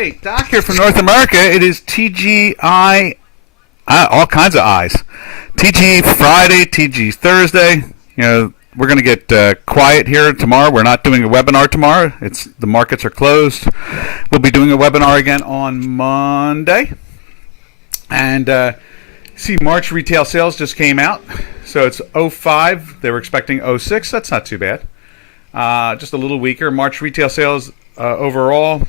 right, Doc here from North America. It is TGI, all kinds of I's. TG Friday, TG Thursday. You know, we're going to get quiet here tomorrow. We're not doing a webinar tomorrow. The markets are closed. We'll be doing a webinar again on Monday. And see, March retail sales just came out. So it's 05. They were expecting 06. That's not too bad. Just a little weaker. March retail sales overall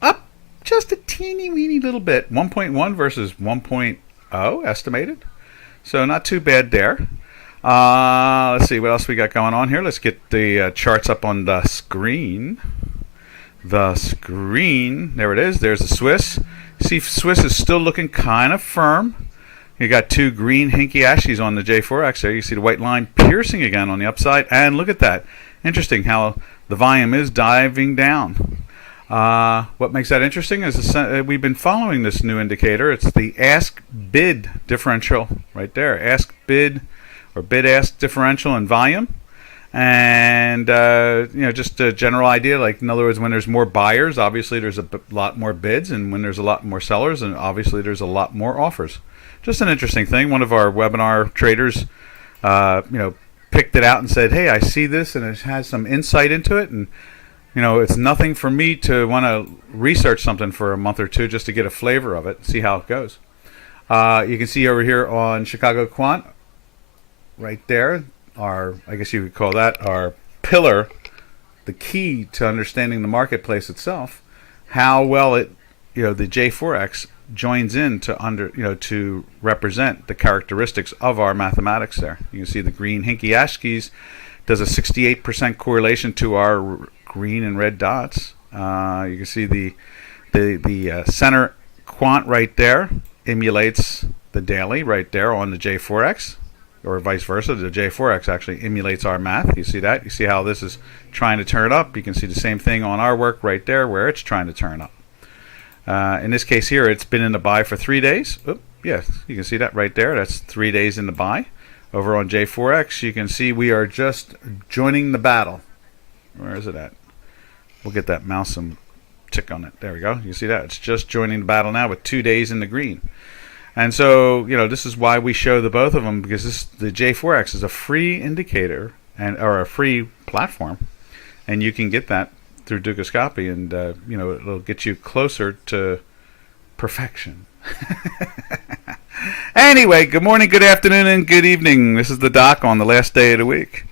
up just a teeny weeny little bit. 1.1 versus 1.0 estimated. So not too bad there. Let's see what else we got going on here. Let's get the charts up on the screen. There it is. There's the Swiss. See, Swiss is still looking kind of firm. You got two green hinky ashies on the J4X there. You see the white line piercing again on the upside. And look at that. Interesting how the volume is diving down. What makes that interesting is we've been following this new indicator. It's the ask-bid differential right there. Ask-bid or bid-ask differential in volume. And, just a general idea. Like, in other words, when there's more buyers, obviously there's a lot more bids. And when there's a lot more sellers, and obviously there's a lot more offers. Just an interesting thing. One of our webinar traders, picked it out and said, hey, I see this and it has some insight into it. And, it's nothing for me to want to research something for a month or two just to get a flavor of it, see how it goes. You can see over here on Chicago Quant, right there, I guess you could call that our pillar, the key to understanding the marketplace itself, how well the J4X joins in to represent the characteristics of our mathematics there. You can see the green hinky ashkeys does a 68% correlation to our green and red dots. You can see the center quant right there emulates the daily right there on the J4X, or vice versa. The J4X actually emulates our math. You see that? You see how this is trying to turn up. You can see the same thing on our work right there where it's trying to turn up. In this case here, it's been in the buy for 3 days. Yes, you can see that right there. That's 3 days in the buy. Over on J4X, you can see we are just joining the battle. Where is it at? We'll get that mouse and tick on it. There we go. You see that? It's just joining the battle now with 2 days in the green. And so, this is why we show the both of them, because the J4X is a free indicator or a free platform, and you can get that through Dukascopy, and it'll get you closer to perfection. Anyway, good morning, good afternoon, and good evening. This is the Doc on the last day of the week.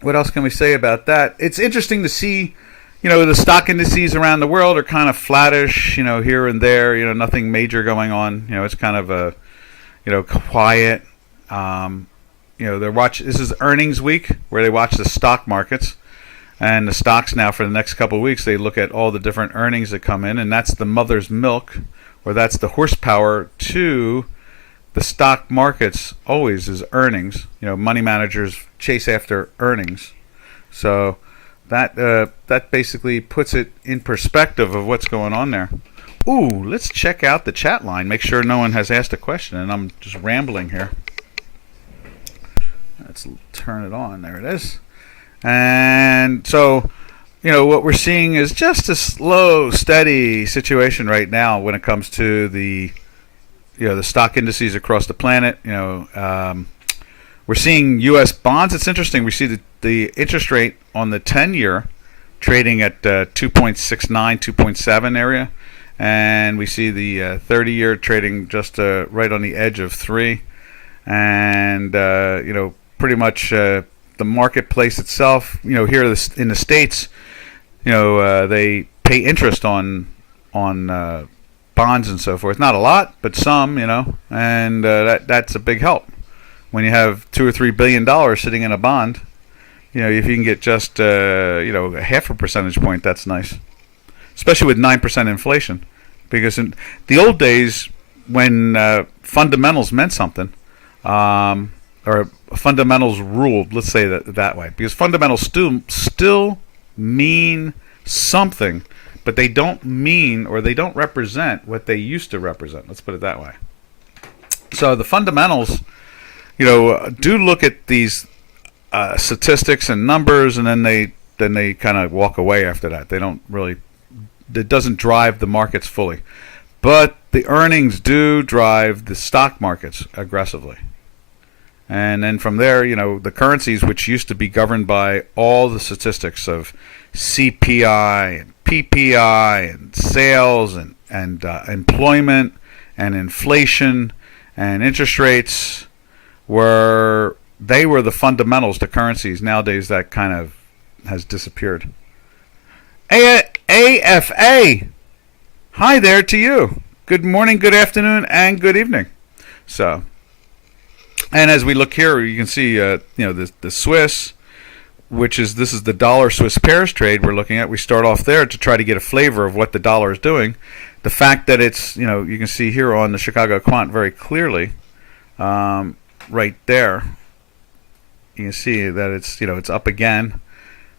What else can we say about that? It's interesting to see, the stock indices around the world are kind of flattish, here and there, nothing major going on. It's kind of a, quiet. This is earnings week where they watch the stock markets. And the stocks now for the next couple of weeks, they look at all the different earnings that come in, and that's the mother's milk, or that's the horsepower to the stock markets always is earnings. Money managers chase after earnings. So that basically puts it in perspective of what's going on there. Ooh, let's check out the chat line, make sure no one has asked a question, and I'm just rambling here. Let's turn it on. There it is. And so, what we're seeing is just a slow, steady situation right now when it comes to the stock indices across the planet. We're seeing U.S. bonds. It's interesting. We see the interest rate on the 10-year trading at 2.69, 2.7 area, and we see the 30-year trading just right on the edge of 3, and pretty much. The marketplace itself, here in the States, they pay interest on bonds and so forth. Not a lot, but some, and that's a big help. When you have $2 or $3 billion sitting in a bond, if you can get just a half a percentage point, that's nice. Especially with 9% inflation, because in the old days when fundamentals meant something, or fundamentals ruled, let's say that way, because fundamentals still mean something, but they don't mean, or they don't represent what they used to represent. Let's put it that way. So the fundamentals, do look at these statistics and numbers, and then they then they kind of walk away after that. They don't really. It doesn't drive the markets fully, but the earnings do drive the stock markets aggressively. And then from there, the currencies, which used to be governed by all the statistics of CPI and PPI and sales and employment and inflation and interest rates, were the fundamentals to currencies. Nowadays, that kind of has disappeared. AFA, hi there to you. Good morning, good afternoon, and good evening. So, and as we look here, you can see, the Swiss, this is the dollar Swiss pairs trade we're looking at. We start off there to try to get a flavor of what the dollar is doing. The fact that it's, you can see here on the Chicago Quant very clearly, right there. You can see that it's up again,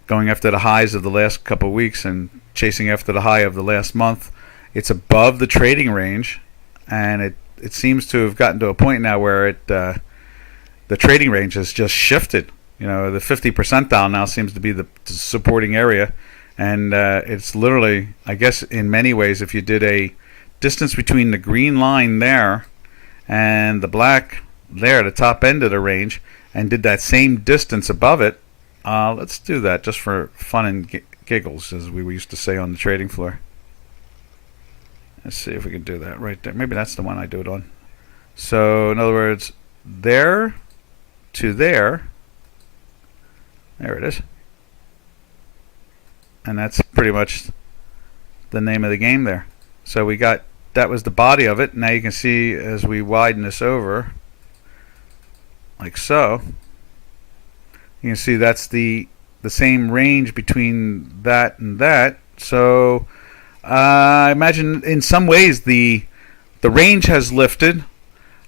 going after the highs of the last couple of weeks and chasing after the high of the last month. It's above the trading range, and it seems to have gotten to a point now where the trading range has just shifted. The 50 percentile now seems to be the supporting area, and it's literally, I guess, in many ways, if you did a distance between the green line there and the black there, the top end of the range, and did that same distance above it. Let's do that just for fun and giggles, as we used to say on the trading floor. Let's see if we can do that right there. Maybe that's the one I do it on. So, in other words, there to there. There it is. And that's pretty much the name of the game there. So that was the body of it. Now you can see as we widen this over, like so, you can see that's the same range between that and that. So I imagine in some ways the range has lifted.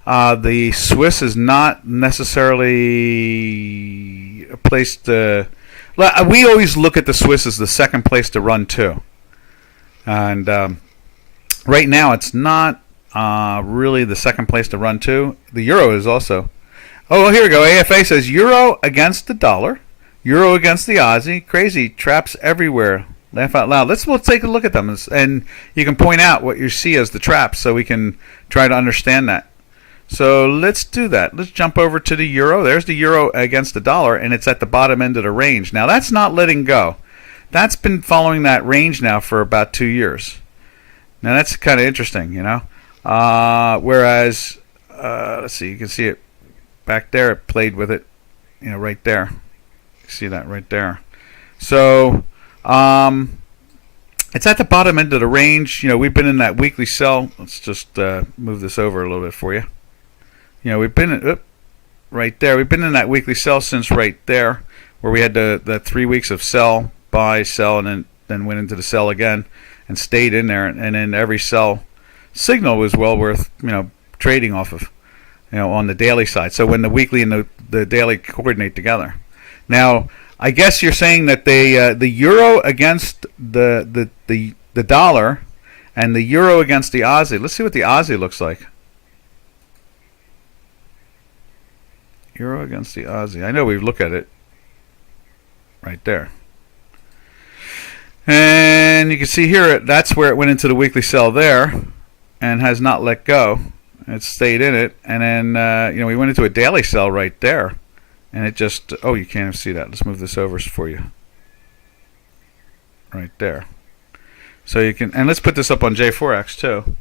The Swiss is not necessarily a place to. We always look at the Swiss as the second place to run to, and right now it's not really the second place to run to. The euro is also. Oh, well, here we go. AFA says euro against the dollar, euro against the Aussie. Crazy traps everywhere. Laugh out loud. We'll take a look at them, and you can point out what you see as the traps, so we can try to understand that. So let's do that. Let's jump over to the euro. There's the euro against the dollar, and it's at the bottom end of the range. Now, that's not letting go. That's been following that range now for about 2 years. Now, that's kind of interesting, whereas, let's see, you can see it back there. It played with it, right there. You see that right there. So, it's at the bottom end of the range. We've been in that weekly sell. Let's just move this over a little bit for you. We've been right there. We've been in that weekly sell since right there, where we had the 3 weeks of sell, buy, sell, and then went into the sell again and stayed in there. And then every sell signal was well worth trading off of, on the daily side. So when the weekly and the daily coordinate together. Now, I guess you're saying that the euro against the dollar and the euro against the Aussie. Let's see what the Aussie looks like. Euro against the Aussie. I know we've looked at it right there. And you can see here, that's where it went into the weekly sell there and has not let go. It stayed in it. And then, we went into a daily sell right there. And it just, oh, you can't even see that. Let's move this over for you. Right there. So you can, and let's put this up on J4X too.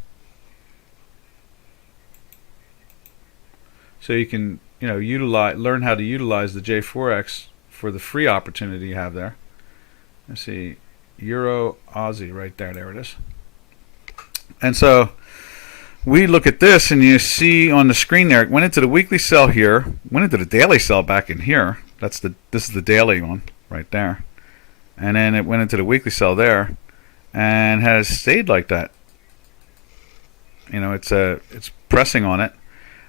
So you can, learn how to utilize the J4X for the free opportunity you have there. Let's see, Euro Aussie right there. There it is. And so we look at this, and you see on the screen there, it went into the weekly sell here, went into the daily sell back in here. This is the daily one right there. And then it went into the weekly sell there and has stayed like that. It's pressing on it.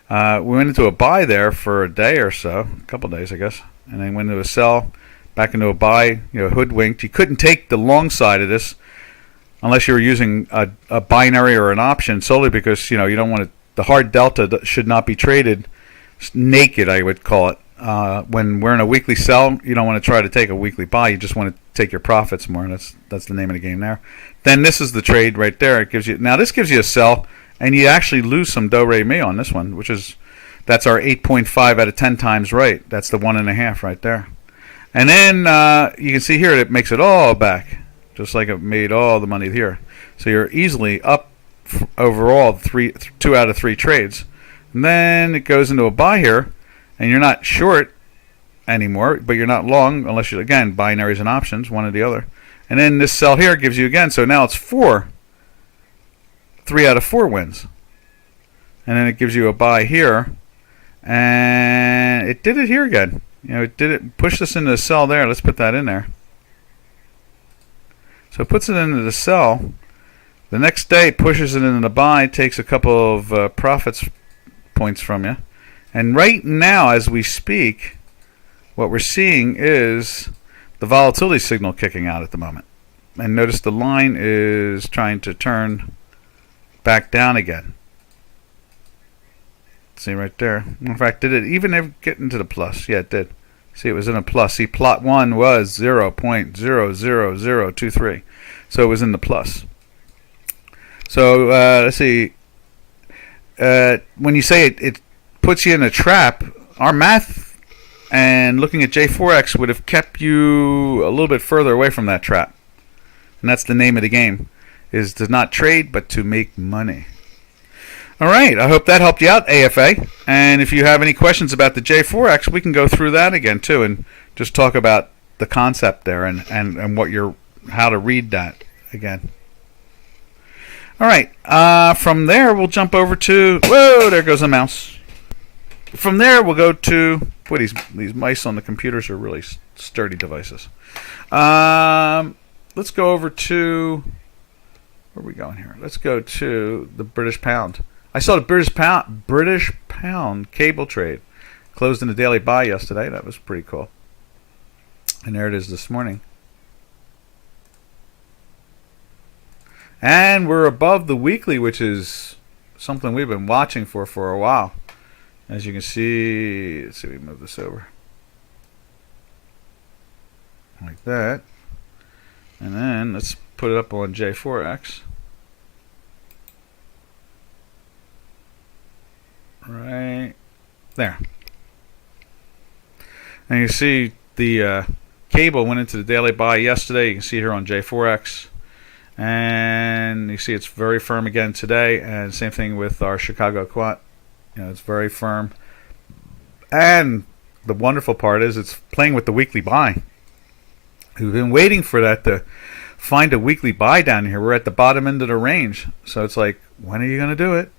We went into a buy there for a day or so, a couple of days, I guess, and then went into a sell, back into a buy, hoodwinked. You couldn't take the long side of this unless you were using a binary or an option, solely because, you don't want it. The hard delta should not be traded naked, I would call it. When we're in a weekly sell, you don't want to try to take a weekly buy. You just want to take your profits more. That's the name of the game there. Then this is the trade right there. It gives you this gives you a sell, and you actually lose some do re mi on this one, which is that's our 8.5 out of 10 times right. That's the 1.5 right there. And then you can see here it makes it all back, just like it made all the money here. So you're easily up overall 2 out of 3 trades. And then it goes into a buy here, and you're not short anymore, but you're not long unless you, again, binaries and options, one or the other. And then this sell here gives you again, so now it's 3 out of 4 wins. And then it gives you a buy here, and it did it here again. It did it, pushed us into the sell there. Let's put that in there. So it puts it into the sell. The next day it pushes it into the buy, takes a couple of profits points from you. And right now, as we speak, what we're seeing is the volatility signal kicking out at the moment. And notice the line is trying to turn back down again. See right there. In fact, did it even ever get into the plus? Yeah, it did. See, it was in a plus. See, plot 1 was 0.00023. So it was in the plus. So let's see. When you say it puts you in a trap, our math and looking at J4X would have kept you a little bit further away from that trap. And that's the name of the game, is to not trade, but to make money. All right, I hope that helped you out, AFA. And if you have any questions about the J4X, we can go through that again, too, and just talk about the concept there and what how to read that again. All right, from there, we'll jump over to, whoa, there goes a mouse. From there, we'll go to, boy, these mice on the computers are really sturdy devices. Let's go over to, where are we going here? Let's go to the British pound. I saw the British pound cable trade closed in the daily buy yesterday. That was pretty cool. And there it is this morning. And we're above the weekly, which is something we've been watching for a while. As you can see, let's see if we move this over. Like that. And then let's put it up on J4X. Right there. And you see the cable went into the daily buy yesterday. You can see here on J4X. And you see it's very firm again today. And same thing with our Chicago quant. It's very firm. And the wonderful part is it's playing with the weekly buy. We've been waiting for that to find a weekly buy down here. We're at the bottom end of the range. So it's like, when are you going to do it?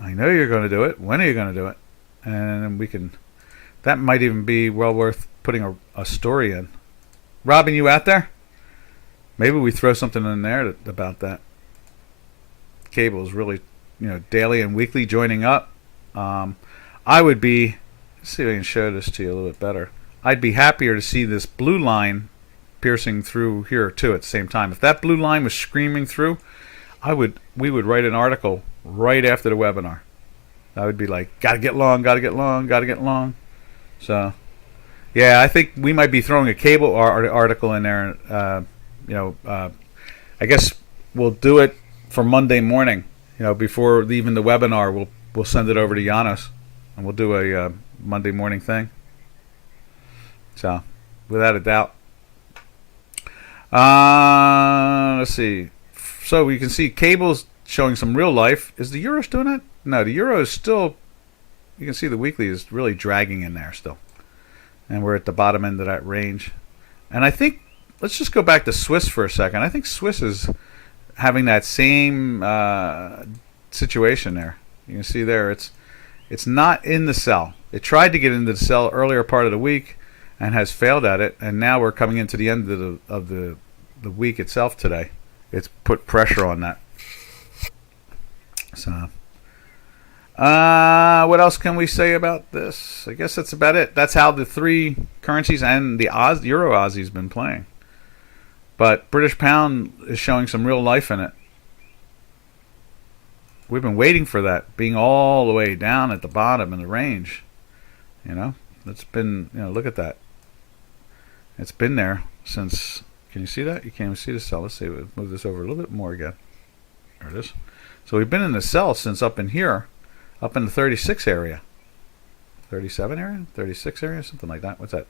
I know you're going to do it. When are you going to do it? And we can, that might even be well worth putting a story in. Robin, you out there? Maybe we throw something in there about that. Cable is really, daily and weekly joining up. I would be, let's see if I can show this to you a little bit better. I'd be happier to see this blue line piercing through here too at the same time. If that blue line was screaming through, we would write an article right after the webinar. I would be like, gotta get long, gotta get long, gotta get long. So, yeah, I think we might be throwing a cable article in there. I guess we'll do it for Monday morning. Before even the webinar, we'll send it over to Janos, and we'll do a Monday morning thing. So, without a doubt. Let's see. So you can see cables showing some real life. Is the euro doing it? No, the euro is still, you can see the weekly is really dragging in there still. And we're at the bottom end of that range. And I think, let's just go back to Swiss for a second. I think Swiss is having that same situation there. You can see there, it's not in the sell. It tried to get into the sell earlier part of the week and has failed at it. And now we're coming into the end of the week itself today. It's put pressure on that. So, what else can we say about this? I guess that's about it. That's how the three currencies and the Euro Aussie's been playing. But British pound is showing some real life in it. We've been waiting for that, being all the way down at the bottom in the range. It's been, look at that. It's been there since. Can you see that? You can't even see the sell. Let's see. We'll move this over a little bit more again. There it is. So we've been in the sell since up in here, up in the 36 area. 37 area? 36 area? Something like that. What's that?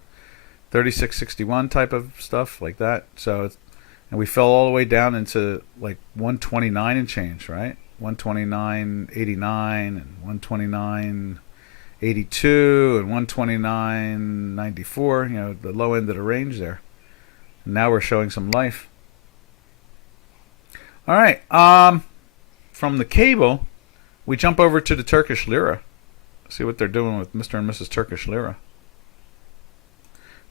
3661 type of stuff like that. So, and we fell all the way down into like 129 and change, right? 129.89 and 129.82 and 129.94. The low end of the range there. And now we're showing some life. All right. From the cable, we jump over to the Turkish lira. See what they're doing with Mr. and Mrs. Turkish lira.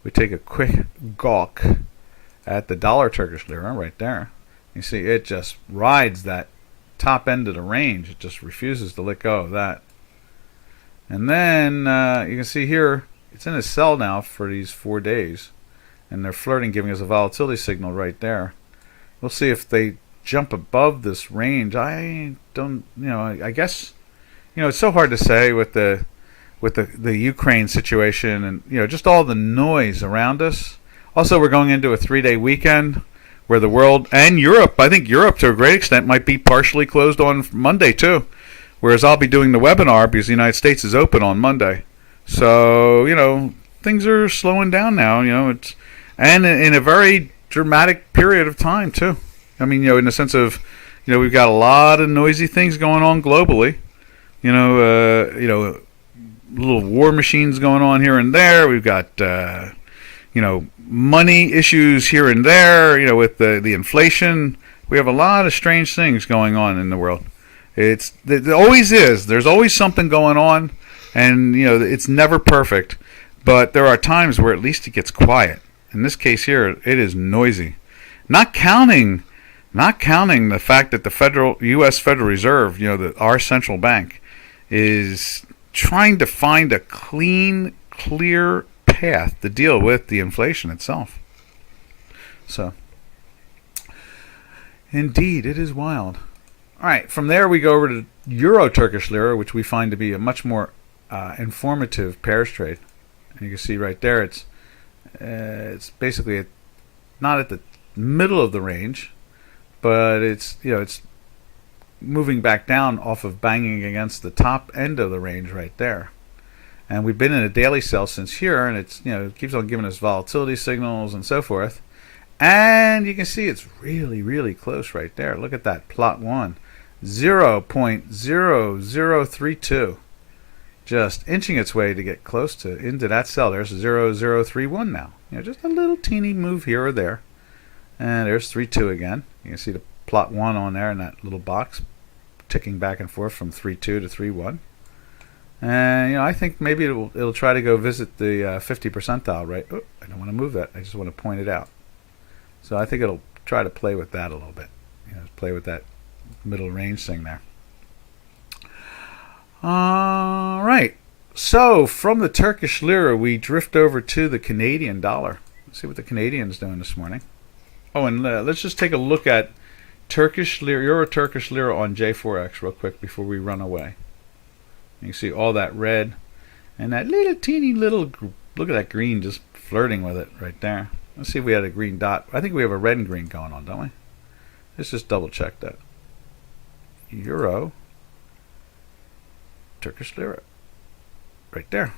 We take a quick gawk at the dollar Turkish lira right there. You see it just rides that top end of the range. It just refuses to let go of that. And then you can see here, it's in a sell now for these 4 days. And they're flirting, giving us a volatility signal right there. We'll see if they jump above this range. I don't, I guess, it's so hard to say with the Ukraine situation and just all the noise around us. Also, we're going into a 3-day weekend where the world and Europe, I think Europe to a great extent might be partially closed on Monday too. Whereas I'll be doing the webinar because the United States is open on Monday. So, things are slowing down now, it's and in a very dramatic period of time too. I mean, in the sense of, we've got a lot of noisy things going on globally. Little war machines going on here and there. We've got, money issues here and there. With the inflation, we have a lot of strange things going on in the world. There always is. There's always something going on, and it's never perfect. But there are times where at least it gets quiet. In this case here, it is noisy. Not counting the fact that the U.S. Federal Reserve, our central bank, is trying to find a clean, clear path to deal with the inflation itself. So, indeed, it is wild. All right, from there we go over to Euro Turkish Lira, which we find to be a much more informative pairs trade. And you can see right there, it's basically not at the middle of the range, but it's moving back down off of banging against the top end of the range right there. And we've been in a daily sell since here, and it's it keeps on giving us volatility signals and so forth. And you can see it's really, really close right there. Look at that plot 1, 0.0032, just inching its way to get close into that sell. There's 0.0031 now. Just a little teeny move here or there, and there's 3.2 again. You can see the plot 1 on there in that little box, ticking back and forth from 3.2 to 3.1. And I think maybe it'll try to go visit the 50 percentile, right? Oh, I don't want to move that. I just want to point it out. So I think it'll try to play with that a little bit. Play with that middle range thing there. All right. So from the Turkish lira, we drift over to the Canadian dollar. Let's see what the Canadian's doing this morning. Oh, and let's just take a look at Turkish lira, Euro Turkish lira on J4X real quick before we run away. You can see all that red and that little teeny little, look at that green just flirting with it right there. Let's see if we had a green dot. I think we have a red and green going on, don't we? Let's just double check that. Euro Turkish lira. Right there.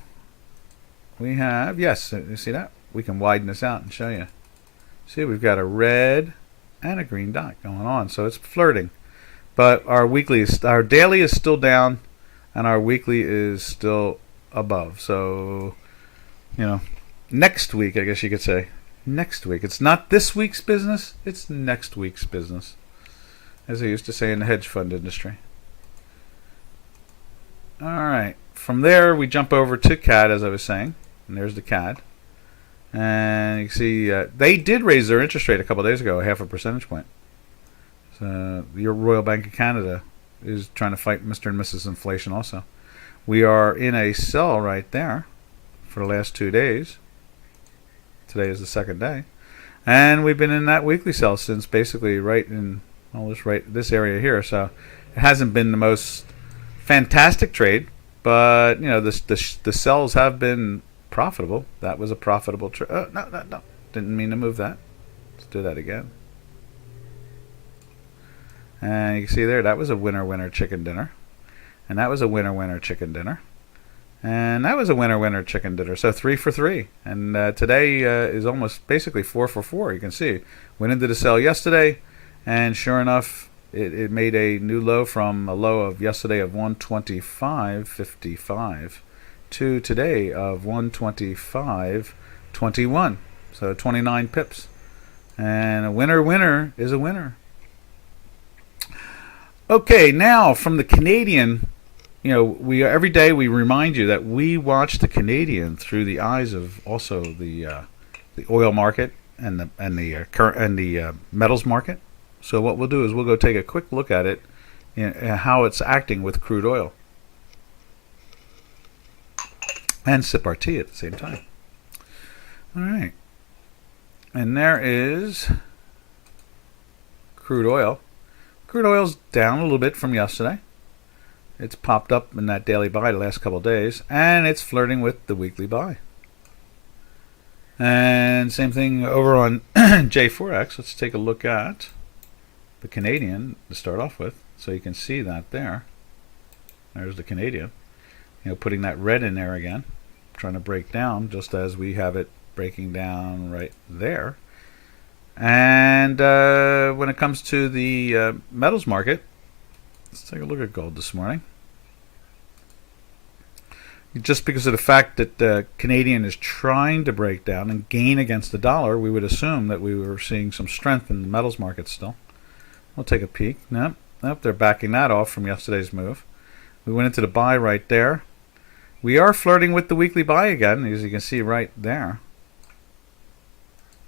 We have, yes, you see that? We can widen this out and show you. See, we've got a red and a green dot going on, so it's flirting. But our daily is still down, and our weekly is still above. So, next week, I guess you could say. Next week. It's not this week's business, it's next week's business, as they used to say in the hedge fund industry. All right. From there, we jump over to CAD, as I was saying. And there's the CAD. And you can see they did raise their interest rate a couple of days ago, 0.5 percentage point. So your Royal Bank of Canada is trying to fight Mr. and Mrs. Inflation also. We are in a sell right there for the last 2 days. Today is the second day. And we've been in that weekly sell since basically right in this area here. So it hasn't been the most fantastic trade, but the sells have been profitable. That was a profitable trade. Oh, no. Didn't mean to move that. Let's do that again. And you can see there, that was a winner chicken dinner. And that was a winner chicken dinner. And that was a winner chicken dinner. So 3 for 3. And today is almost basically 4 for 4. You can see. Went into the sell yesterday. And sure enough, it made a new low from a low of yesterday of 125.55 to today of 125.21. So 29 pips. And a winner is a winner. Okay, now from the Canadian, we every day we remind you that we watch the Canadian through the eyes of also the oil market and the metals market. So what we'll do is we'll go take a quick look at it, how it's acting with crude oil, and sip our tea at the same time. All right, and there is crude oil. Crude oil's down a little bit from yesterday. It's popped up in that daily buy the last couple of days, and it's flirting with the weekly buy. And same thing over on J4X. Let's take a look at the Canadian to start off with, so you can see that there. There's the Canadian. Putting that red in there again, trying to break down just as we have it breaking down right there. And when it comes to the metals market, let's take a look at gold this morning. Just because of the fact that the Canadian is trying to break down and gain against the dollar, we would assume that we were seeing some strength in the metals market still. We'll take a peek. Nope, they're backing that off from yesterday's move. We went into the buy right there. We are flirting with the weekly buy again, as you can see right there.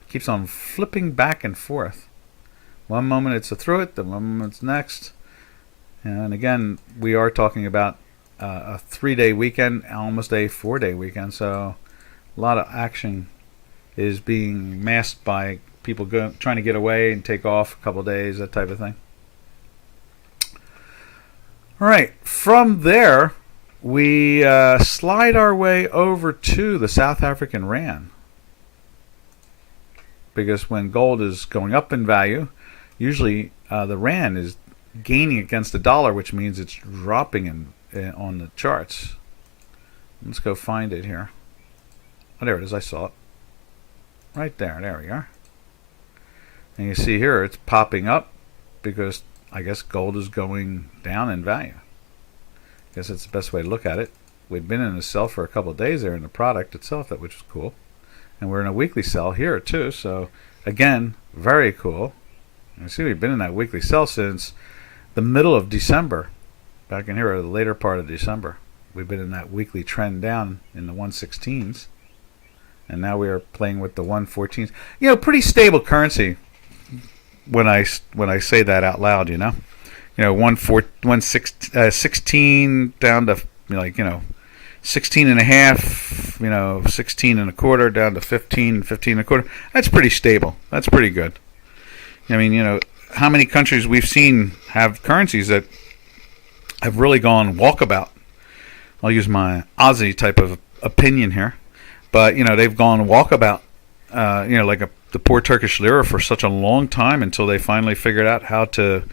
Keeps on flipping back and forth. One moment it's through it, the moment it's next. And again, we are talking about a 3-day weekend, almost a 4-day weekend. So a lot of action is being masked by people trying to get away and take off a couple of days, that type of thing. All right, from there, we slide our way over to the South African Rand. Because when gold is going up in value, usually the Rand is gaining against the dollar, which means it's dropping on the charts. Let's go find it here. Oh, there it is. I saw it. Right there. There we are. And you see here it's popping up because I guess gold is going down in value. I guess that's the best way to look at it. We'd been in a sell for a couple of days there in the product itself, which was cool. And we're in a weekly sell here too. So again, very cool. You see we've been in that weekly sell since the middle of December. Back in here, or the later part of December. We've been in that weekly trend down in the 116s. And now we are playing with the 114s. Pretty stable currency when I say that out loud, 16 down to 16 and a half, 16 and a quarter down to 15 and a quarter. That's pretty stable. That's pretty good. I mean, how many countries we've seen have currencies that have really gone walkabout. I'll use my Aussie type of opinion here. But, they've gone walkabout, like the poor Turkish lira for such a long time until they finally figured out how to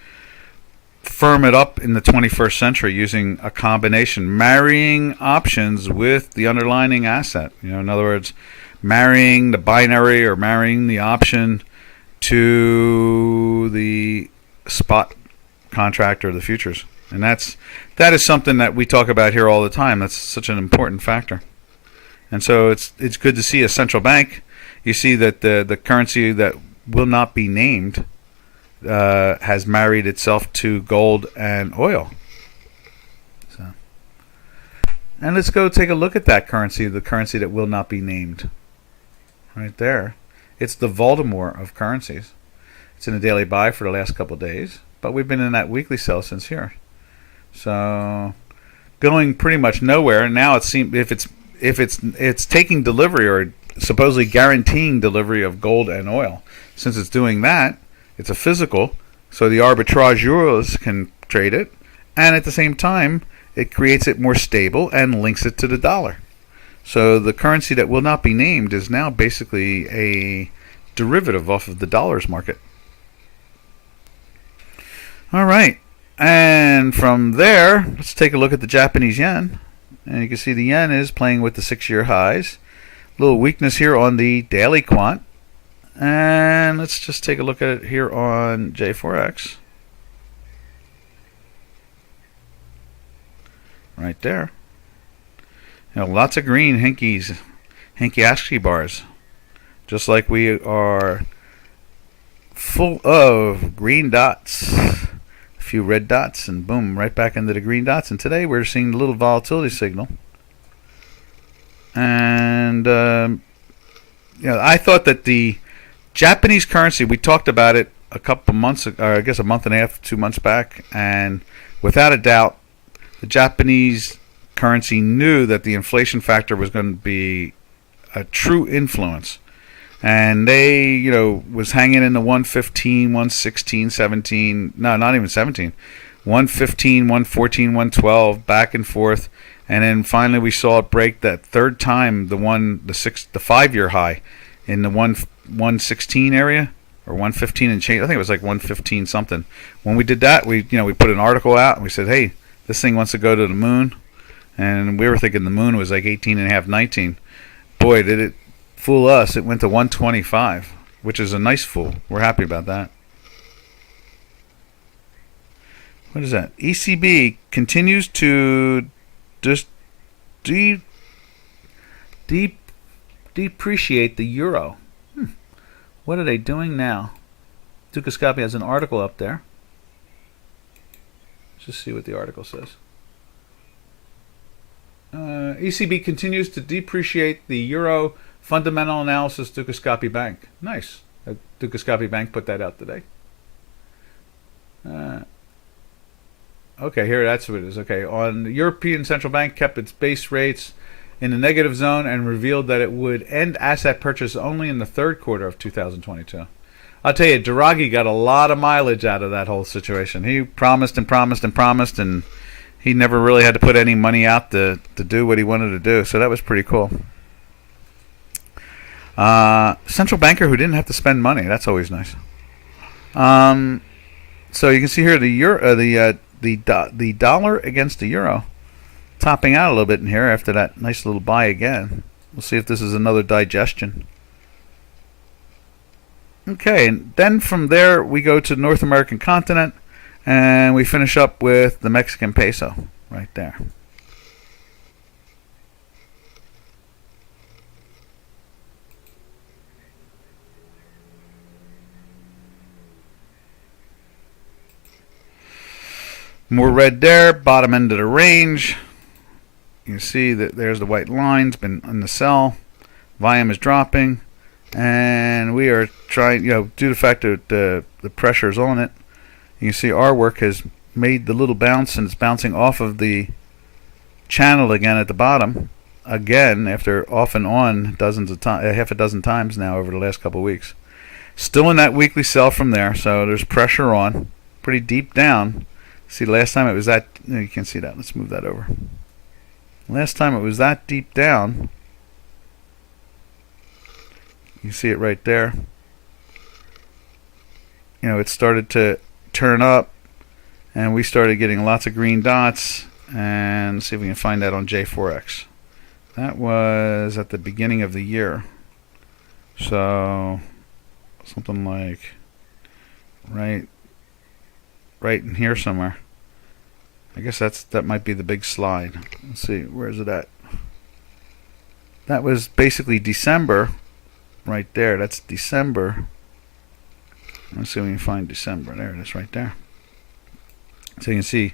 firm it up in the 21st century using a combination, marrying options with the underlying asset. In other words, marrying the binary or marrying the option to the spot contract or the futures. And that is something that we talk about here all the time. That's such an important factor. And so it's good to see a central bank. You see that the currency that will not be named has married itself to gold and oil. So, and let's go take a look at that currency, the currency that will not be named. Right there. It's the Voldemort of currencies. It's in a daily buy for the last couple of days, but we've been in that weekly sell since here. So going pretty much nowhere. And now it seems if it's taking delivery or supposedly guaranteeing delivery of gold and oil. Since it's doing that, it's a physical, so the arbitrageurs can trade it, and at the same time, it creates it more stable and links it to the dollar. So the currency that will not be named is now basically a derivative off of the dollars market. All right. And from there, let's take a look at the Japanese yen. And you can see the yen is playing with the 6-year highs. A little weakness here on the daily quant. And let's just take a look at it here on J4X. Right there. Lots of green hinky ASCII bars. Just like we are full of green dots. A few red dots, and boom, right back into the green dots. And today we're seeing a little volatility signal. And I thought that the Japanese currency, we talked about it a couple months ago, or I guess a month and a half, 2 months back, and without a doubt, the Japanese currency knew that the inflation factor was going to be a true influence. And they, was hanging in the 115, 116, 17, no, not even 17, 115, 114, 112, back and forth. And then finally we saw it break that third time, the 5-year high in the 116 area, or 115 and change. I think it was like 115 something. When we did that, we put an article out and we said, hey, this thing wants to go to the moon. And we were thinking the moon was like 18 and a half, 19. Boy, did it fool us. It went to 125, which is a nice fool. We're happy about that. What is that? ECB continues to just depreciate the euro. What are they doing now? Dukascopy has an article up there. Let's just see what the article says. ECB continues to depreciate the euro. Fundamental analysis, Dukascopy Bank. Nice. Dukascopy Bank put that out today. Okay, here, that's what it is. Okay, the European Central Bank kept its base rates in the negative zone and revealed that it would end asset purchase only in the third quarter of 2022. I'll tell you, Draghi got a lot of mileage out of that whole situation. He promised and promised and promised, and he never really had to put any money out to do what he wanted to do. So that was pretty cool. Central banker who didn't have to spend money. That's always nice. So you can see here the dollar against the euro topping out a little bit in here after that nice little buy again. We'll see if this is another digestion. Okay, and then from there we go to the North American continent, and we finish up with the Mexican peso right there. More red there, bottom end of the range. You can see that there's the white lines been in the sell. Volume is dropping, and we are trying, due to the fact that the pressure is on it. You can see our work has made the little bounce, and it's bouncing off of the channel again at the bottom. Again, after off and on dozens of times, half a dozen times now over the last couple of weeks. Still in that weekly sell from there, so there's pressure on, pretty deep down. See, last time it was that, you can't see that. Let's move that over. Last time it was that deep down. You see it right there. It started to turn up, and we started getting lots of green dots. And let's see if we can find that on J4X. That was at the beginning of the year. So something like right in here somewhere. I guess that might be the big slide. Let's see, where is it at? That was basically December, right there. That's December. Let's see if we can find December. There it is, right there. So you can see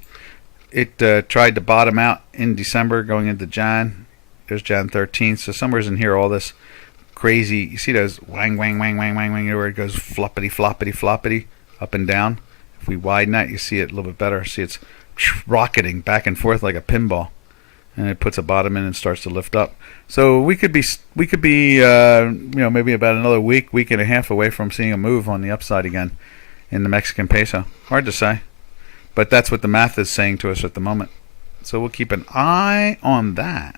it tried to bottom out in December, going into Jan. There's Jan 13th. So somewhere's in here, all this crazy. You see those wang, wang, wang, wang, wang, wang, where it goes floppity, floppity, floppity, up and down. If we widen that, you see it a little bit better. See, it's rocketing back and forth like a pinball, and it puts a bottom in and starts to lift up. So we could be maybe about another week and a half away from seeing a move on the upside again in the Mexican peso. Hard to say, but that's what the math is saying to us at the moment. So we'll keep an eye on that.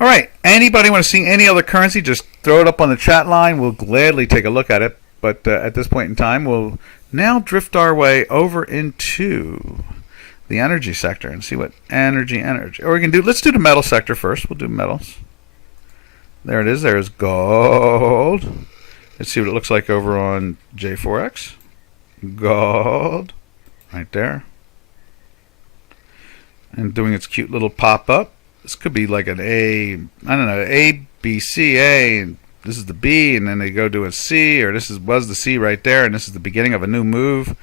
All right. Anybody want to see any other currency? Just throw it up on the chat line. We'll gladly take a look at it. But at this point in time, we'll now drift our way over into the energy sector and see what energy. Or we can do. Let's do the metal sector first. We'll do metals. There it is. There's gold. Let's see what it looks like over on J4X. Gold. Right there. And doing its cute little pop-up. This could be like an A, I don't know, A, B, C, A, and this is the B, and then they go to a C, or was the C right there, and this is the beginning of a new move.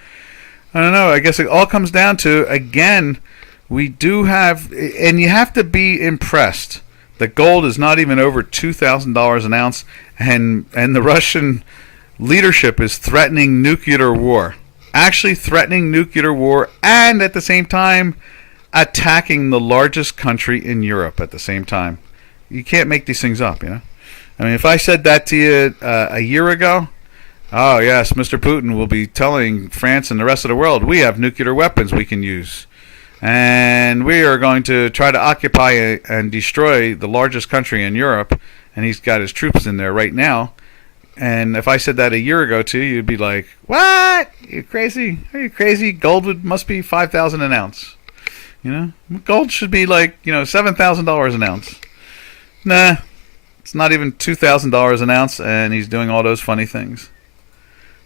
I don't know. I guess it all comes down to, again, we do have, and you have to be impressed that gold is not even over $2,000 an ounce, and the Russian leadership is threatening nuclear war. Actually threatening nuclear war, and at the same time attacking the largest country in Europe at the same time. You can't make these things up, you know. I mean, if I said that to you a year ago, oh yes, Mr. Putin will be telling France and the rest of the world, we have nuclear weapons we can use. And we are going to try to occupy and destroy the largest country in Europe. And he's got his troops in there right now. And if I said that a year ago to you, you'd be like, what? You crazy? Are you crazy? Gold must be $5,000 an ounce. You know, gold should be like, you know, $7,000 an ounce. Nah, it's not even $2,000 an ounce, and he's doing all those funny things.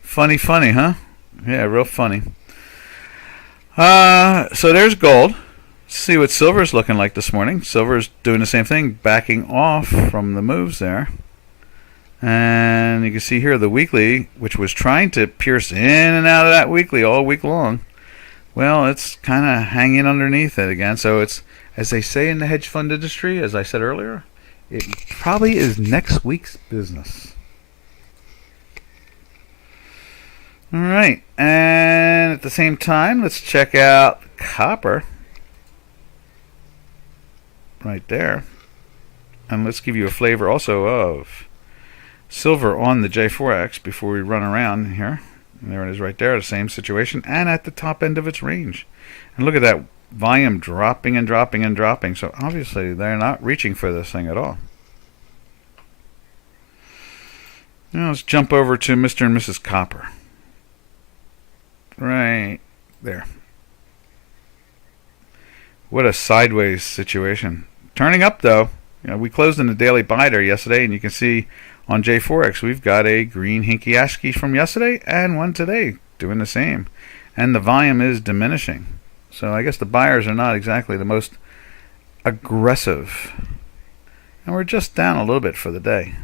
Funny, huh? Yeah, real funny. So there's gold. Let's see what silver's looking like this morning. Silver's doing the same thing, backing off from the moves there. And you can see here the weekly, which was trying to pierce in and out of that weekly all week long. Well, it's kind of hanging underneath it again. So it's, as they say in the hedge fund industry, as I said earlier, it probably is next week's business. All right. And at the same time, let's check out copper. Right there. And let's give you a flavor also of silver on the J4X before we run around here. And there it is right there, the same situation, and at the top end of its range. And look at that volume dropping and dropping and dropping. So obviously they're not reaching for this thing at all. Now let's jump over to Mr. and Mrs. Copper. Right there. What a sideways situation. Turning up though. You know, we closed in the daily buy there yesterday, and you can see on J4X, we've got a green hinky ASCII from yesterday and one today doing the same. And the volume is diminishing. So I guess the buyers are not exactly the most aggressive. And we're just down a little bit for the day.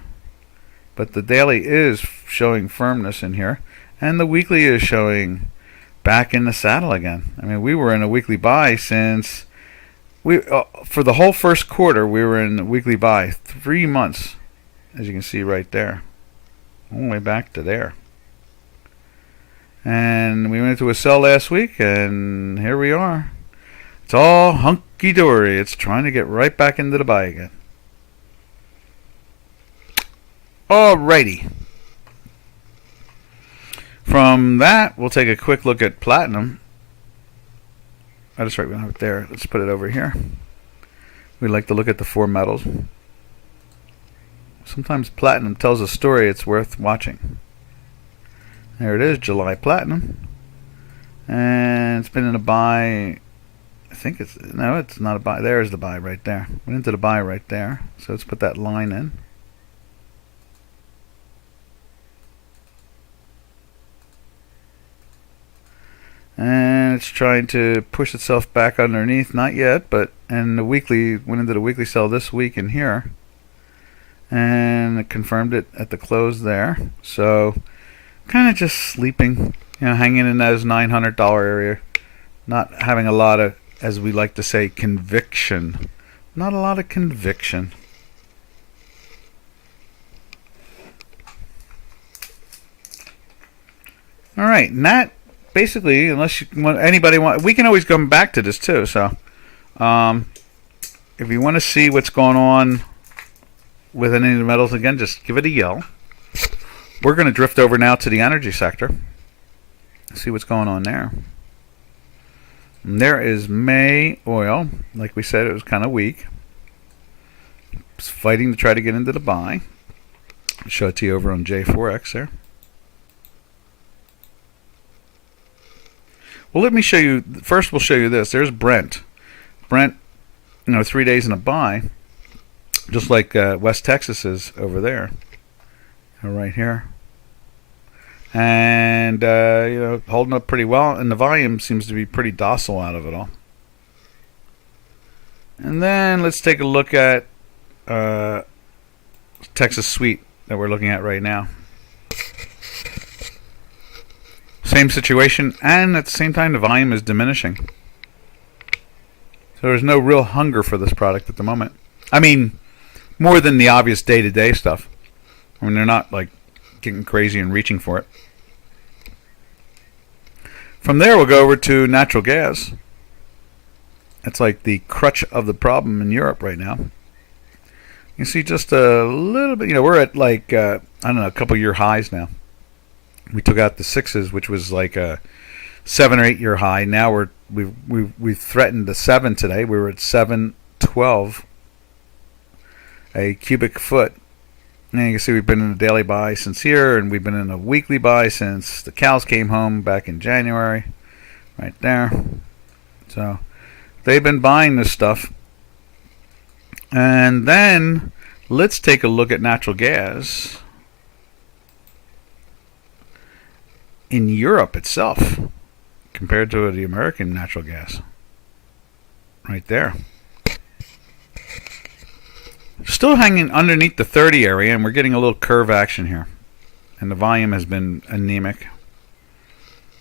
But the daily is showing firmness in here. And the weekly is showing back in the saddle again. I mean, we were in a weekly buy since... for the whole first quarter, we were in a weekly buy 3 months. As you can see right there. All the way back to there. And we went into a sell last week, and here we are. It's all hunky-dory. It's trying to get right back into the buy again. Alrighty. From that, we'll take a quick look at platinum. Oh, that's right, we don't have it there. Let's put it over here. We like to look at the four metals. Sometimes platinum tells a story it's worth watching. There it is, July platinum. And it's been in a buy. I think it's, no, it's not a buy. There's the buy right there. Went into the buy right there. So let's put that line in. And it's trying to push itself back underneath. Not yet, but, and the weekly, went into the weekly sell this week in here. And it confirmed it at the close there. So kind of just sleeping, you know, hanging in those $900 area. Not having a lot of, as we like to say, conviction. Not a lot of conviction. All right, and that basically, unless you want, anybody want, we can always come back to this too. So if you want to see what's going on with any of the metals, again, just give it a yell. We're going to drift over now to the energy sector. See what's going on there. And there is May oil. Like we said, it was kind of weak. fighting to try to get into the buy. I'll show it to you over on J4X there. Well, let me show you. First, we'll show you this. There's Brent. Brent, 3 days in a buy, just like West Texas is over there, right here. And holding up pretty well, and the volume seems to be pretty docile out of it all. And then let's take a look at Texas Sweet that we're looking at right now. Same situation, and at the same time the volume is diminishing. So there's no real hunger for this product at the moment. I mean, more than the obvious day-to-day stuff. I mean, they're not like getting crazy and reaching for it. From there, we'll go over to natural gas. It's like the crutch of the problem in Europe right now. You see just a little bit, we're at like, I don't know, a couple year highs now. We took out the 6s, which was like a 7 or 8 year high. Now we've threatened the 7 today. We were at 712 a cubic foot. And you can see we've been in a daily buy since here, and we've been in a weekly buy since the cows came home back in January. Right there. So they've been buying this stuff. And then let's take a look at natural gas in Europe itself compared to the American natural gas. Right there. Still hanging underneath the 30 area, and we're getting a little curve action here. And the volume has been anemic.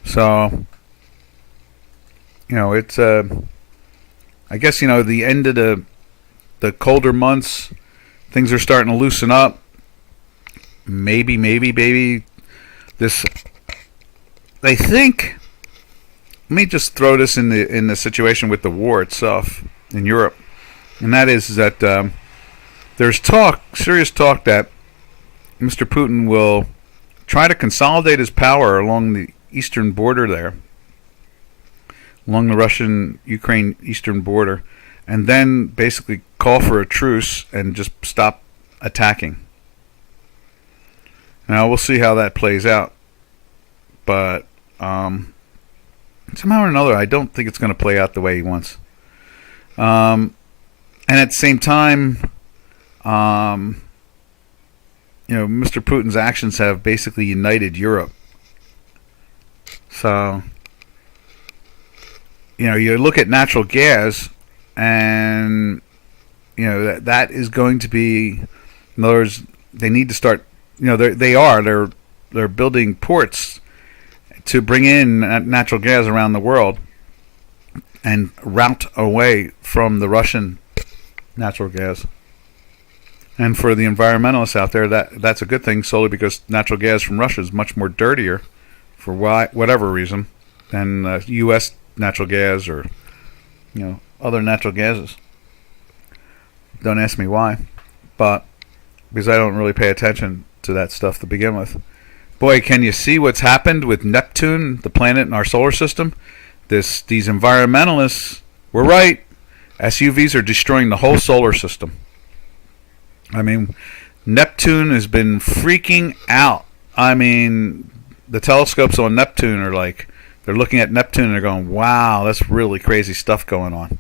So, it's I guess, the end of the colder months, things are starting to loosen up. Maybe this, I think, let me just throw this in the situation with the war itself in Europe. And that is that there's serious talk that Mr. Putin will try to consolidate his power along the eastern border there, along the Russian-Ukraine eastern border, and then basically call for a truce and just stop attacking. Now, we'll see how that plays out. But somehow or another, I don't think it's going to play out the way he wants. And at the same time, Mr. Putin's actions have basically united Europe. So, you look at natural gas, and that is going to be, in other words, they need to start. They're building ports to bring in natural gas around the world and route away from the Russian natural gas. And for the environmentalists out there, that's a good thing, solely because natural gas from Russia is much more dirtier, for whatever reason, than U.S. natural gas or other natural gases. Don't ask me why, but because I don't really pay attention to that stuff to begin with. Boy, can you see what's happened with Neptune, the planet in our solar system? These environmentalists were right. SUVs are destroying the whole solar system. I mean, Neptune has been freaking out. I mean, the telescopes on Neptune are like, they're looking at Neptune and they're going, wow, that's really crazy stuff going on.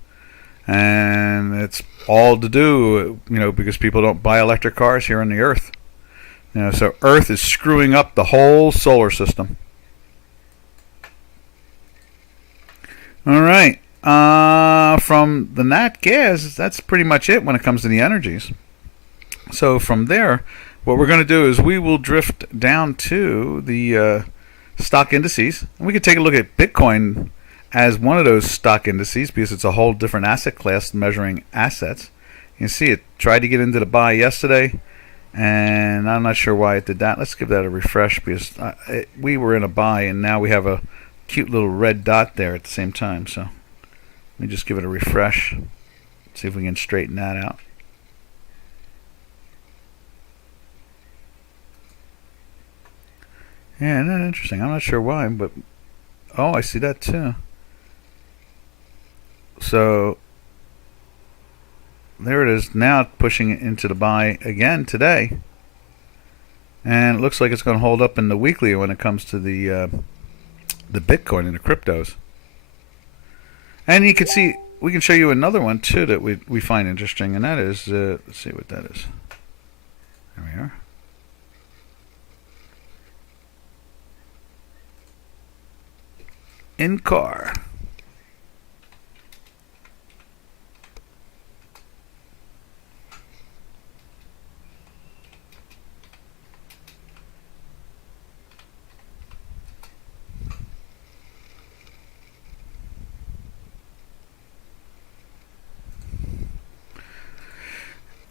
And it's all to do, because people don't buy electric cars here on the Earth. So Earth is screwing up the whole solar system. All right. From the nat gas, that's pretty much it when it comes to the energies. So from there, what we're going to do is we will drift down to the stock indices. And we could take a look at Bitcoin as one of those stock indices because it's a whole different asset class measuring assets. You can see it tried to get into the buy yesterday, and I'm not sure why it did that. Let's give that a refresh because we were in a buy, and now we have a cute little red dot there at the same time. So let me just give it a refresh, see if we can straighten that out. Yeah, isn't that interesting? I'm not sure why, but oh, I see that too. So there it is now, pushing it into the buy again today. And it looks like it's going to hold up in the weekly when it comes to the Bitcoin and the cryptos. And you can see, we can show you another one too that we find interesting, and that is, let's see what that is. There we are. In car.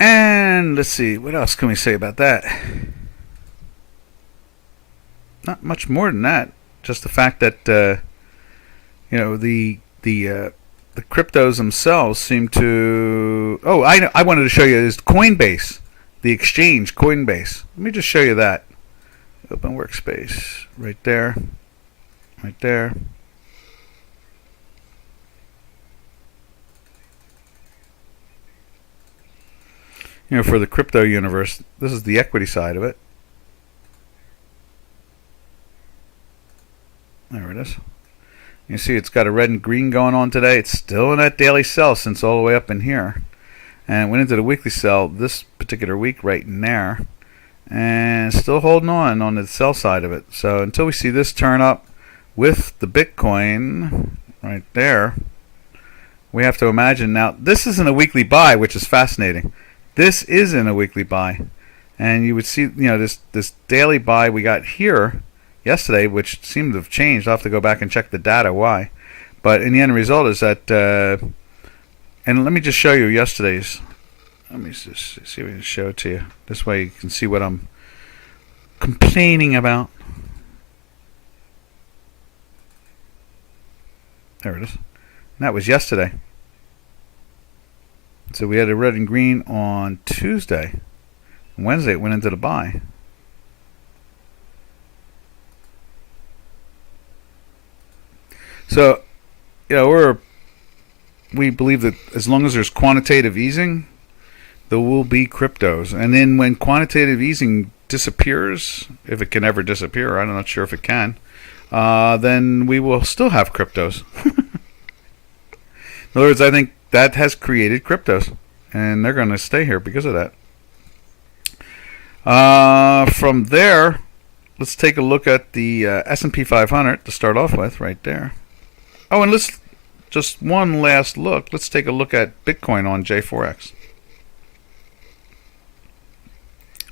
And let's see, what else can we say about that? Not much more than that. Just the fact that the cryptos themselves seem to. Oh, I wanted to show you is Coinbase, the exchange Coinbase. Let me just show you that. Open workspace right there, right there. For the crypto universe, this is the equity side of it. There it is. You see it's got a red and green going on today. It's still in that daily sell since all the way up in here. And it went into the weekly sell this particular week right in there. And still holding on the sell side of it. So until we see this turn up with the Bitcoin right there, we have to imagine. Now, this isn't a weekly buy, which is fascinating. This isn't a weekly buy. And you would see, this daily buy we got here yesterday, which seemed to have changed. I'll have to go back and check the data why. But in the end result is that, and let me just show you yesterday's. Let me just see if we can show it to you. This way you can see what I'm complaining about. There it is. And that was yesterday. So we had a red and green on Tuesday. Wednesday it went into the buy. So, we believe that as long as there's quantitative easing, there will be cryptos. And then when quantitative easing disappears, if it can ever disappear, I'm not sure if it can, then we will still have cryptos. In other words, I think that has created cryptos, and they're going to stay here because of that. From there, let's take a look at the S&P 500 to start off with, right there. Oh, and let's just one last look. Let's take a look at Bitcoin on J4X.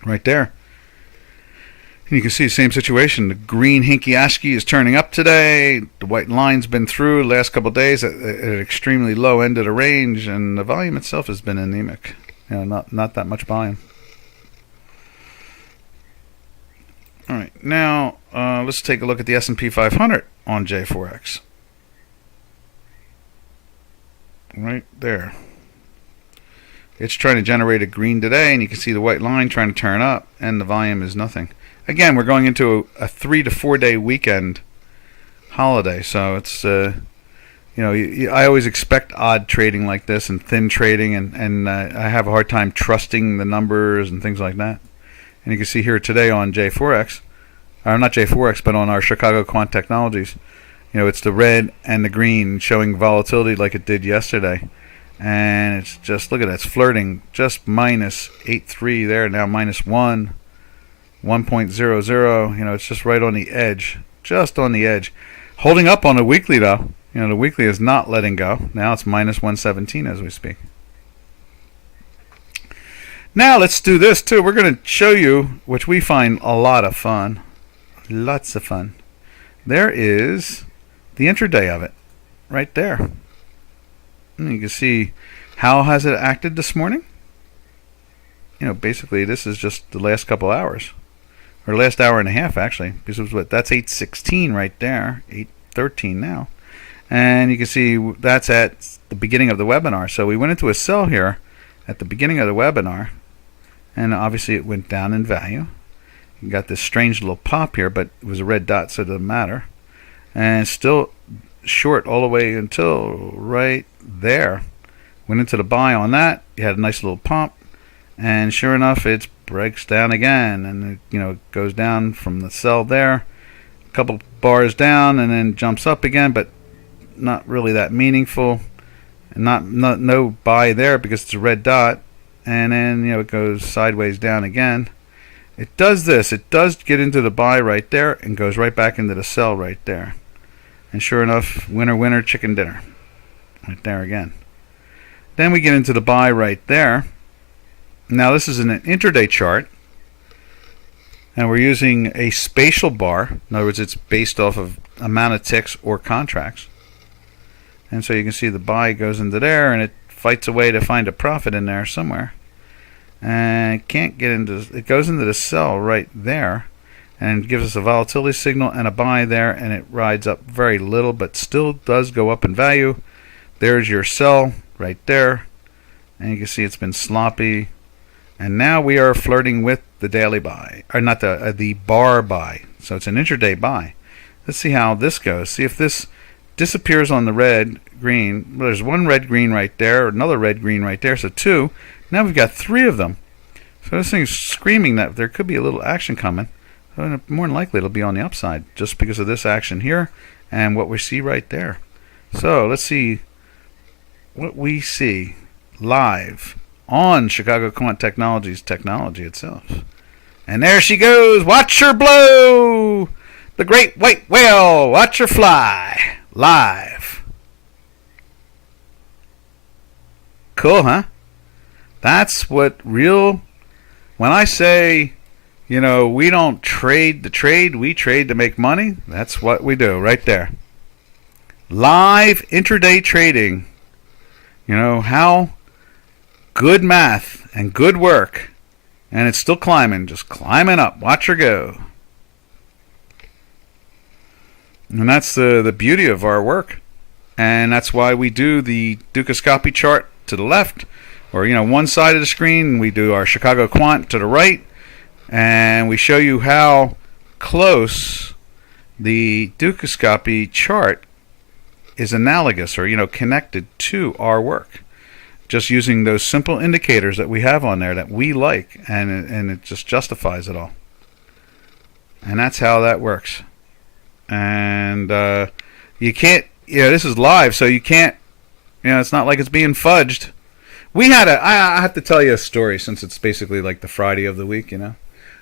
Right there. And you can see the same situation. The green hinky ASCII is turning up today. The white line's been through the last couple of days at an extremely low end of the range, and the volume itself has been anemic. Not that much volume. All right, now let's take a look at the S&P 500 on J4X. Right there. It's trying to generate a green today, and you can see the white line trying to turn up, and the volume is nothing. Again, we're going into a 3 to 4 day weekend holiday, so it's I always expect odd trading like this and thin trading, and I have a hard time trusting the numbers and things like that. And you can see here today on J4X, or not J4X, but on our Chicago Quant Technologies, it's the red and the green showing volatility like it did yesterday. And it's just, look at that, it's flirting just minus 8.3 there, now minus 1, 1.00. It's just right on the edge, just on the edge. Holding up on the weekly though. The weekly is not letting go. Now it's minus 117 as we speak. Now let's do this too. We're going to show you, which we find a lot of fun. Lots of fun. There is the intraday of it right there. And you can see how has it acted this morning. Basically this is just the last couple hours, or last hour and a half actually, because it was that's 8:16 right there, 8:13 now, and you can see that's at the beginning of the webinar. So we went into a sell here at the beginning of the webinar, and obviously it went down in value. You got this strange little pop here, but it was a red dot, so it doesn't matter, and still short all the way until right there Went into the buy on that. You had a nice little pump, and sure enough, it breaks down again, and it goes down from the sell there, a couple bars down, and then jumps up again, but not really that meaningful. And no buy there because it's a red dot, and then it goes sideways down again. It does this. It does get into the buy right there and goes right back into the sell right there. And sure enough, winner, winner, chicken dinner. Right there again. Then we get into the buy right there. Now this is an intraday chart. And we're using a spatial bar. In other words, it's based off of amount of ticks or contracts. And so you can see the buy goes into there and it fights away to find a profit in there somewhere. And it can't get into, it goes into the sell right there and gives us a volatility signal and a buy there, and it rides up very little but still does go up in value. There's your sell right there, and you can see it's been sloppy, and now we are flirting with the daily buy, or not the bar buy. So it's an intraday buy. Let's see how this goes. See if this disappears on the red green. Well, there's one red green right there, another red green right there, so two. Now we've got three of them. So this thing's screaming that there could be a little action coming. So more than likely it'll be on the upside just because of this action here and what we see right there. So let's see what we see live on Chicago Quant Technologies technology itself. And there she goes. Watch her blow. The great white whale. Watch her fly. Live. Cool, huh? That's what real, when I say, we don't trade to trade, we trade to make money, that's what we do right there. Live intraday trading. How good math and good work, and it's still climbing, just climbing up. Watch her go. And that's the beauty of our work. And that's why we do the Dukascopy chart to the left, or one side of the screen. We do our Chicago Quant to the right, and we show you how close the Dukascopy chart is analogous, or connected to our work, just using those simple indicators that we have on there that we like, and it just justifies it all. And that's how that works. And you can't, this is live, so you can't, it's not like it's being fudged. I have to tell you a story, since it's basically like the Friday of the week,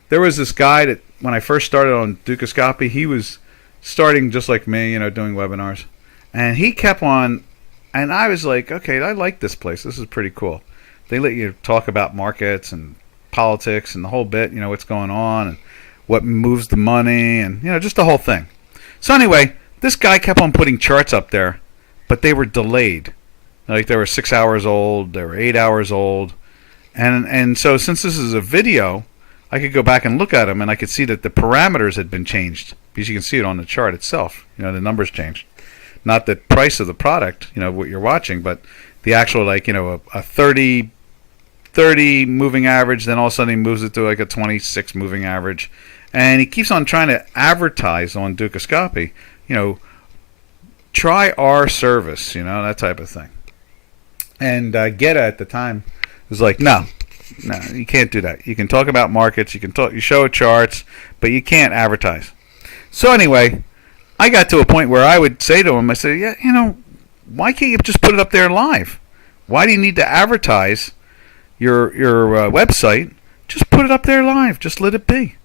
There was this guy that, when I first started on Dukascopy, he was starting just like me, doing webinars. And he kept on, and I was like, okay, I like this place. This is pretty cool. They let you talk about markets and politics and the whole bit, what's going on and what moves the money and, just the whole thing. So anyway, this guy kept on putting charts up there, but they were delayed. Like they were 6 hours old, they were 8 hours old. And so since this is a video, I could go back and look at them, and I could see that the parameters had been changed, because you can see it on the chart itself. The numbers changed. Not the price of the product, what you're watching, but the actual, like, a 30 moving average, then all of a sudden he moves it to like a 26 moving average. And he keeps on trying to advertise on Dukascopy, try our service, that type of thing. And Geta at the time was like, no, you can't do that. You can talk about markets, you show charts, but you can't advertise. So anyway, I got to a point where I would say to him, I said, yeah, why can't you just put it up there live? Why do you need to advertise your website? Just put it up there live. Just let it be.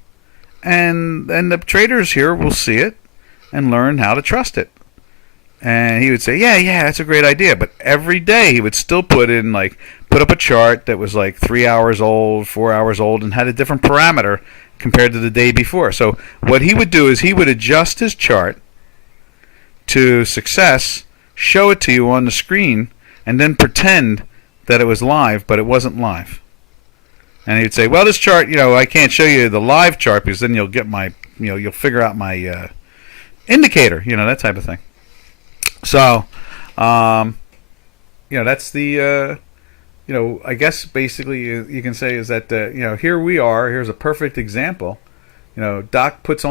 And the traders here will see it and learn how to trust it. And he would say, yeah, that's a great idea. But every day he would still put up a chart that was like 3 hours old, 4 hours old, and had a different parameter compared to the day before. So what he would do is he would adjust his chart to success, show it to you on the screen, and then pretend that it was live, but it wasn't live. And he'd say, well, this chart, I can't show you the live chart because then you'll get you'll figure out my indicator, that type of thing. So, that's the, I guess basically you can say is that, here we are. Here's a perfect example. Doc takes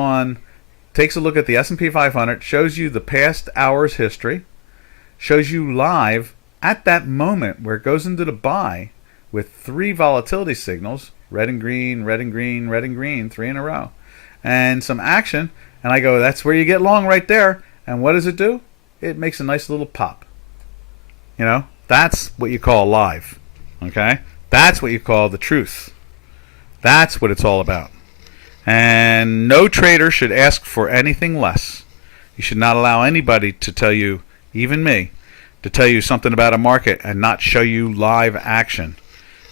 a look at the S&P 500, shows you the past hour's history, shows you live at that moment where it goes into the buy with 3 volatility signals, red and green, red and green, red and green, 3 in a row, and some action, and I go, that's where you get long right there. And what does it do? It makes a nice little pop. That's what you call live. Okay? That's what you call the truth. That's what it's all about. And no trader should ask for anything less. You should not allow anybody to tell you, even me, to tell you something about a market and not show you live action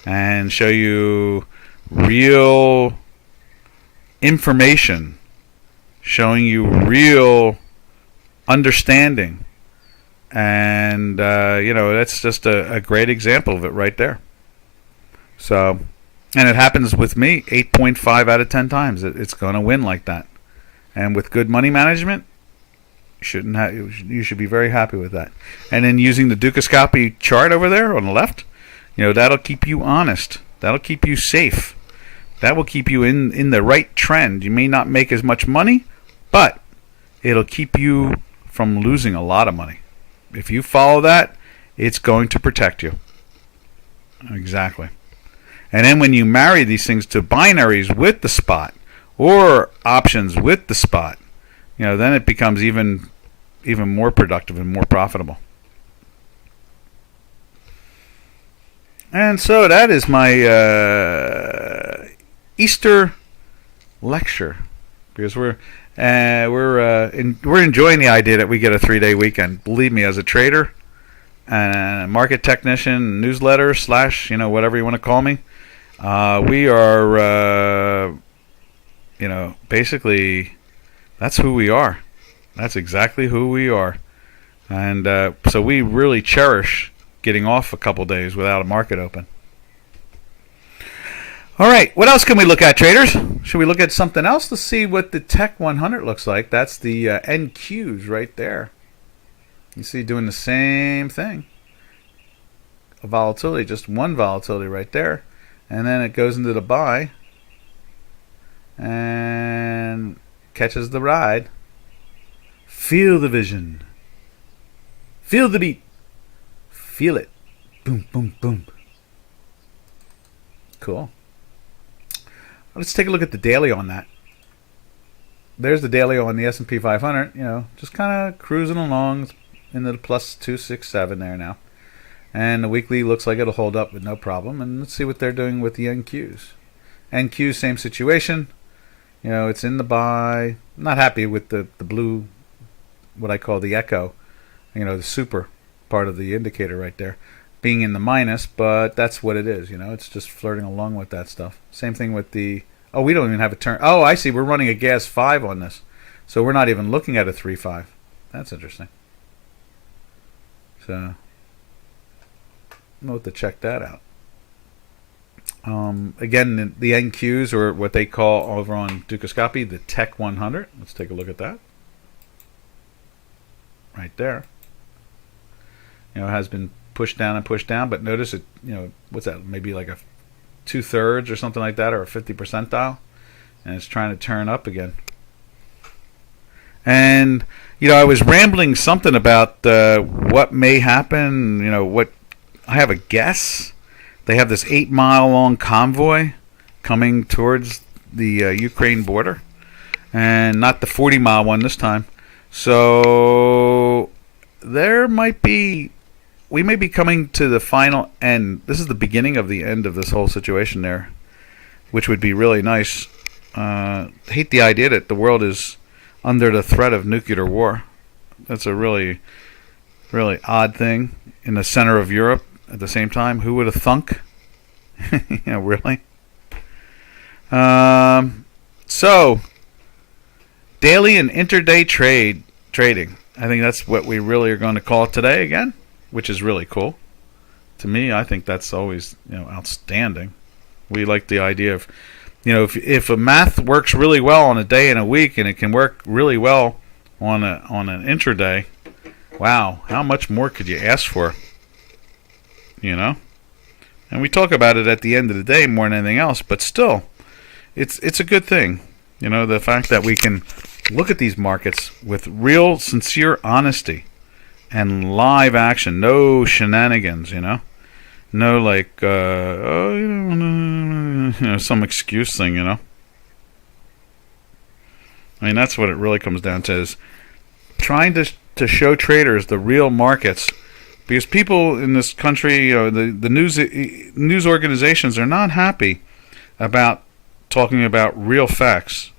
and show you real information, showing you real understanding. And, that's just a great example of it right there. So, and it happens with me 8.5 out of 10 times. It's going to win like that. And with good money management, you should be very happy with that. And then using the Dukascopy chart over there on the left, that'll keep you honest. That'll keep you safe. That will keep you in the right trend. You may not make as much money, but it'll keep you from losing a lot of money. If you follow that, it's going to protect you. Exactly. And then when you marry these things to binaries with the spot or options with the spot, then it becomes even more productive and more profitable. And so that is my Easter lecture, because we're enjoying the idea that we get a 3-day weekend. Believe me, as a trader and a market technician, newsletter / whatever you want to call me, we are basically, that's who we are. That's exactly who we are. And so we really cherish getting off a couple days without a market open. All right, what else can we look at, traders? Should we look at something else? Let's see what the Tech 100 looks like. That's the NQs right there. You see, doing the same thing. A volatility, just one volatility right there. And then it goes into the buy and catches the ride. Feel the vision. Feel the beat. Feel it. Boom, boom, boom. Cool. Let's take a look at the daily on that. There's the daily on the S&P 500. Just kind of cruising along into the plus 267 there now. And the weekly looks like it'll hold up with no problem. And let's see what they're doing with the NQs. NQs, same situation. It's in the buy. I'm not happy with the blue, what I call the echo, the super part of the indicator right there, being in the minus, but that's what it is. It's just flirting along with that stuff. Same thing with the, we don't even have a turn. Oh, I see, we're running a gas 5 on this, so we're not even looking at a 3.5. That's interesting. So I'll have to check that out. Again, the NQs, or what they call over on Dukascopy, the Tech 100. Let's take a look at that. Right there. It has been pushed down, but notice it, what's that, maybe like a 2/3 or something like that, or a 50 percentile, and it's trying to turn up again. And, I was rambling something about what may happen, what I have a guess. They have this 8-mile long convoy coming towards the Ukraine border, and not the 40-mile one this time. So we may be coming to the final end. This is the beginning of the end of this whole situation there, which would be really nice. Hate the idea that the world is under the threat of nuclear war. That's a really, really odd thing in the center of Europe at the same time. Who would have thunk? Really? So, daily and intraday trading. I think that's what we really are going to call it today again, which is really cool. To me, I think that's always outstanding. We like the idea of, if a math works really well on a day and a week, and it can work really well on an intraday, wow, how much more could you ask for? And we talk about it at the end of the day more than anything else, but still, it's a good thing. The fact that we can look at these markets with real, sincere honesty and live action. No shenanigans, No like, some excuse thing, I mean, that's what it really comes down to, is trying to show traders the real markets. Because people in this country, the news organizations are not happy about talking about real facts.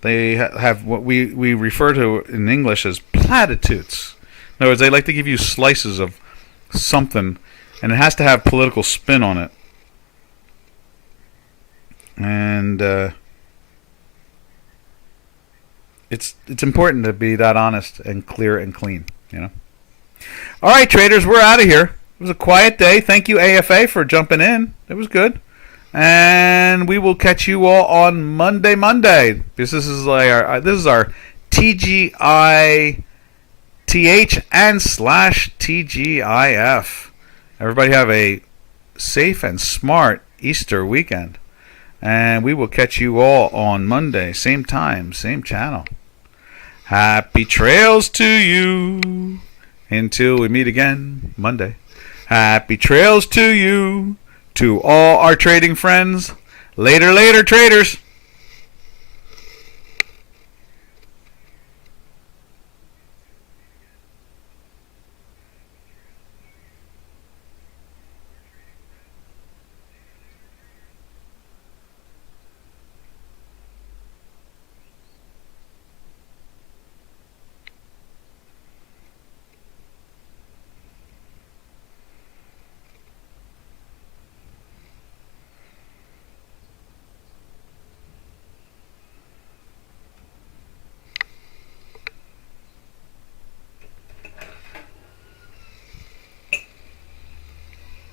They have what we refer to in English as platitudes. In other words, they like to give you slices of something, and it has to have political spin on it. And it's important to be that honest and clear and clean, All right, traders, we're out of here. It was a quiet day. Thank you, AFA, for jumping in. It was good. And we will catch you all on Monday. Because this is our TGITH and /TGIF. Everybody have a safe and smart Easter weekend. And we will catch you all on Monday. Same time, same channel. Happy trails to you until we meet again Monday. Happy trails to you, to all our trading friends. Later, traders.